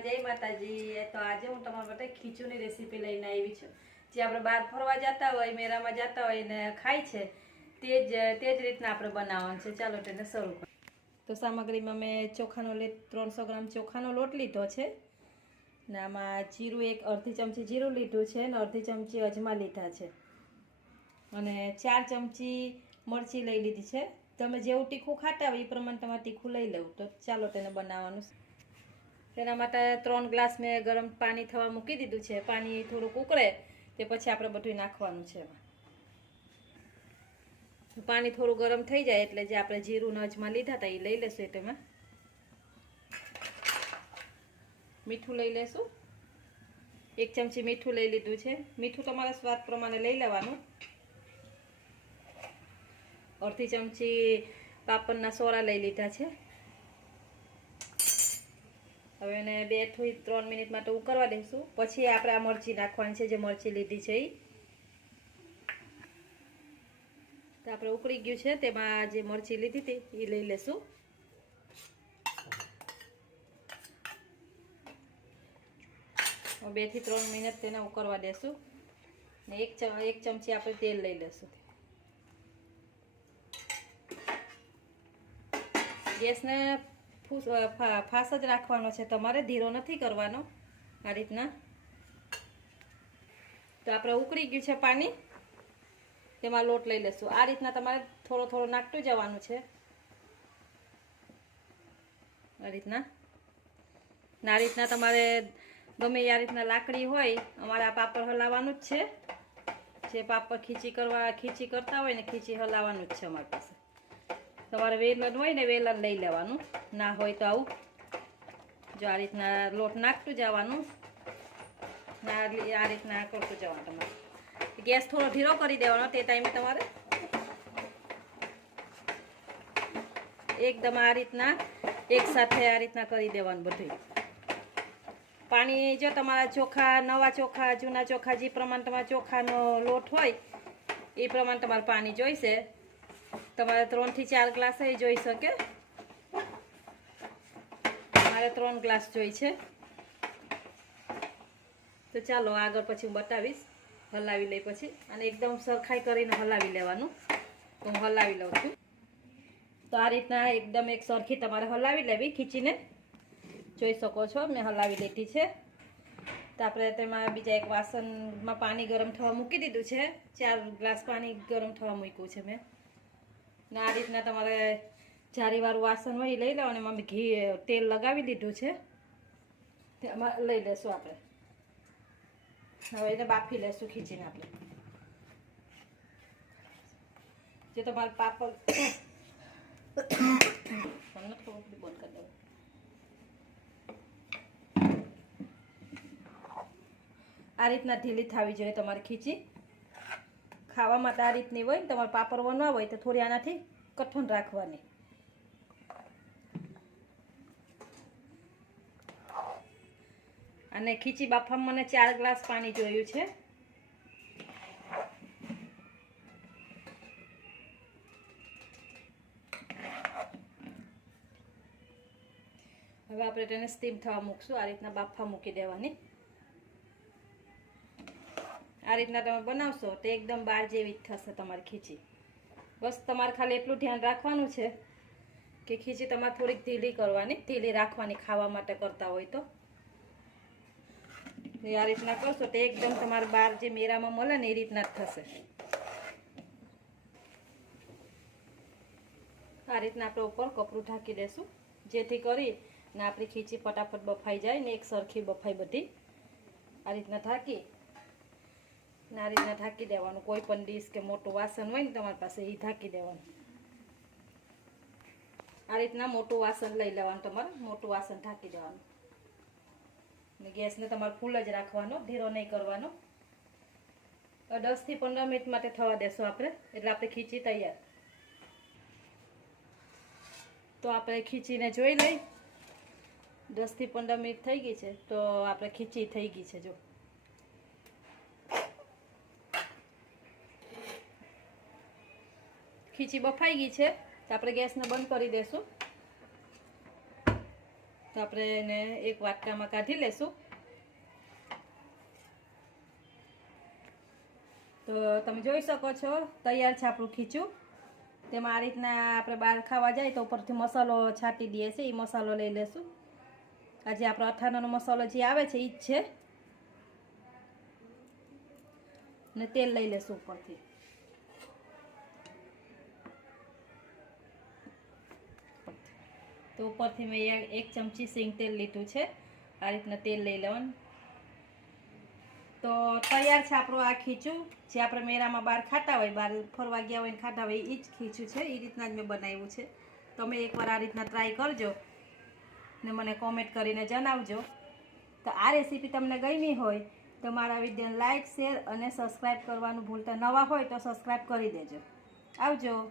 જય માતાજી. તો આજે હું તમારા માટે ખીચુની રેસીપી લઈને આવી છું. જે આપણે બહાર ફરવા જતા હોય, મેળામાં જતા હોય ને ખાય છે, તે જ તે જ રીતના આપણે બનાવવાનું છે. ચાલો તેને શરૂ કરીએ તો સામગ્રીમાં મેં ચોખાનો લે, ત્રણસો ગ્રામ ચોખાનો લોટ લીધો છે. ને આમાં જીરું એક, અડધી ચમચી જીરું લીધું છે ને અડધી ચમચી અજમા લીધા છે. અને ચાર ચમચી મરચી લઈ લીધી છે. તમે જેવું તીખું ખાતા હોય એ પ્રમાણે તમારે તીખું લઈ લેવું. તો ચાલો તેને બનાવવાનું. તેના માટે ત્રણ ગ્લાસ મેં ગરમ પાણી થવા મૂકી દીધું છે. પાણી થોડુંક ઉકળે તે પછી આપણે બધું નાખવાનું છે એમાં. પાણી થોડું ગરમ થઈ જાય એટલે જે આપણે જીરું નજમાં લીધા હતા એ લઈ લેશું તેમાં મીઠું લઈ લેશું. એક ચમચી મીઠું લઈ લીધું છે. મીઠું તમારા સ્વાદ પ્રમાણે લઈ લેવાનું. અડધી ચમચી પાપડના સોરા લઈ લીધા છે. હવે એને બેથી ત્રણ મિનિટ માટે ઉકળવા દઈશું. પછી આપણે આ મરચી નાખવાની છે, જે મરચી લીધી છે એ તો આપણે ઉકળી ગયું છે, તેમાં જે મરચી લીધી હતી એ લઈ લેશું. બેથી ત્રણ મિનિટ તેને ઉકળવા દેશું. ને એક એક ચમચી આપણે તેલ લઈ લેશું. ગેસને ફૂસ ફાસ જ રાખવાનો છે. તમારે ધીરો નથી કરવાનો આ રીતના. તો આપણે ઉકળી ગયું છે પાણી. તેમાં લોટ લઈ લેશું. આ રીતના તમારે થોડો થોડો નાખતું જવાનું છે. આ રીતના. આ રીતના તમારે ગમે આ રીતના લાકડી હોય, અમારે આ પાપડ હલાવવાનું જ છે. જે પાપડ ખીચી કરવા ખીચી કરતા હોય ને, ખીચી હલાવવાનું જ છે અમારી પાસે. તમારે વેલણ હોય ને વેલણ લઈ લેવાનું. ના હોય તો આવું. જો આ રીતના લોટ નાખતું જવાનું. ના, આ રીતના કરતું જવાનું તમારે. ગેસ થોડો ધીરો કરી દેવાનો તે ટાઈમે તમારે. એકદમ આ રીતના એકસાથે આ રીતના કરી દેવાનું બધું પાણી જો તમારા ચોખા, નવા ચોખા, જૂના ચોખા, જે પ્રમાણે તમારા ચોખાનો લોટ હોય, એ પ્રમાણે તમારે પાણી જોઈશે. તમારે ત્રણથી ચાર ગ્લાસ એ જોઈ શકે. મારે ત્રણ ગ્લાસ જોઈ છે. તો ચાલો આગળ પછી હું બતાવીશ. હલાવી લઈ પછી. અને એકદમ સરખાઈ કરીને હલાવી લેવાનું. તો હું હલાવી લઉં છું. તો આ રીતના એકદમ એક સરખી તમારે હલાવી લેવી ખીચીને. જોઈ શકો છો, મેં હલાવી લીધી છે. તો આપણે તેમાં બીજા એક વાસણમાં પાણી ગરમ થવા મૂકી દીધું છે. ચાર ગ્લાસ પાણી ગરમ થવા મૂક્યું છે મેં. ને આ રીતના તમારે જારીવાળું વાસણ હોય એ લઈ લેવાનું. એમાં અમે ઘી, તેલ લગાવી દીધું છે. તેમાં લઈ લેશું આપણે. હવે એને બાફી લેશું ખીચીને આપણે. જે તમારે પાપડ બંધ કરી દઉં આ રીતના ઢીલી થવી જોઈએ તમારી ખીચી. ખાવામાં તો આ રીતની હોય ને, તમારે પાપડ ન હોય તો થોડી આનાથી કઠણ રાખવાની. અને ખીચી બાફામાં મને ચાર ગ્લાસ પાણી જોયું છે. હવે આપણે તેને સ્ટીમ થવા મૂકશું. આ રીતના બાફા મૂકી દેવાની. આ રીતના તમે બનાવશો તો એકદમ બાર જેવી જ થશે તમારી ખીચી. બસ તમારે ખાલી એટલું ધ્યાન રાખવાનું છે કે ખીચી તમારે થોડીક ઢીલી કરવાની, ઢીલી રાખવાની ખાવા માટે કરતા હોય તો. આ રીતના કરશો તો એકદમ તમારે બાર જે મેરામાં મળે ને એ રીતના જ થશે. આ રીતના આપણે ઉપર કપડું ઢાંકી દેશું જેથી કરી ને આપણી ખીચી ફટાફટ બફાઈ જાય ને એક સરખી બફાઈ બધી આ રીતના ઢાંકી આ રીતના ઢાંકી દેવાનું. કોઈ પણ ડીશ કે મોટું વાસણ હોય ને તમારી પાસે એ ઢાંકી દેવાનું. આ રીતના મોટું વાસણ લઈ લેવાનું તમારે. મોટું વાસણ ઢાંકી દેવાનું. ગેસને તમારે ફૂલ જ રાખવાનો ધીરો નહીં કરવાનો. દસથી પંદર મિનિટ માટે થવા દેશો આપણે. એટલે આપણે ખીચી તૈયાર. તો આપણે ખીચીને જોઈ લઈ. દસથી પંદર મિનિટ થઈ ગઈ છે. તો આપણે ખીચી થઈ ગઈ છે, જો. ખીચી બફાઈ ગઈ છે. તો આપણે ગેસને બંધ કરી દેશું. તો આપણે એને એક વાટકામાં કાઢી લેશું. તો તમે જોઈ શકો છો, તૈયાર છે આપણું ખીચું. તેમાં આ રીતના આપણે બહાર ખાવા જાય તો ઉપરથી મસાલો છાંટી દઈએ છીએ એ મસાલો લઈ લેશું. આજે આપણો અથાણાનો મસાલો જે આવે છે એ જ છે. ને તેલ લઈ લેશું ઉપરથી. તો ઉપરથી મેં એક- ચમચી સિંગ તેલ લીધું છે. આ રીતના તેલ લઈ લેવાનું. તો તૈયાર છે આપણું આ ખીચું. જે આપણે મેરામાં બહાર ખાતા હોય, બહાર ફરવા ગયા હોય ખાતા હોય એ જ ખીચું છે. એ રીતના જ મેં બનાવ્યું છે. તમે એકવાર આ રીતના ટ્રાય કરજો ને મને કોમેન્ટ કરીને જણાવજો. તો આ રેસીપી તમને ગમી હોય તો મારા વિડીયોને લાઇક શેર અને સબસ્ક્રાઈબ કરવાનું ભૂલતા નવા હોય તો સબસ્ક્રાઈબ કરી દેજો. આવજો.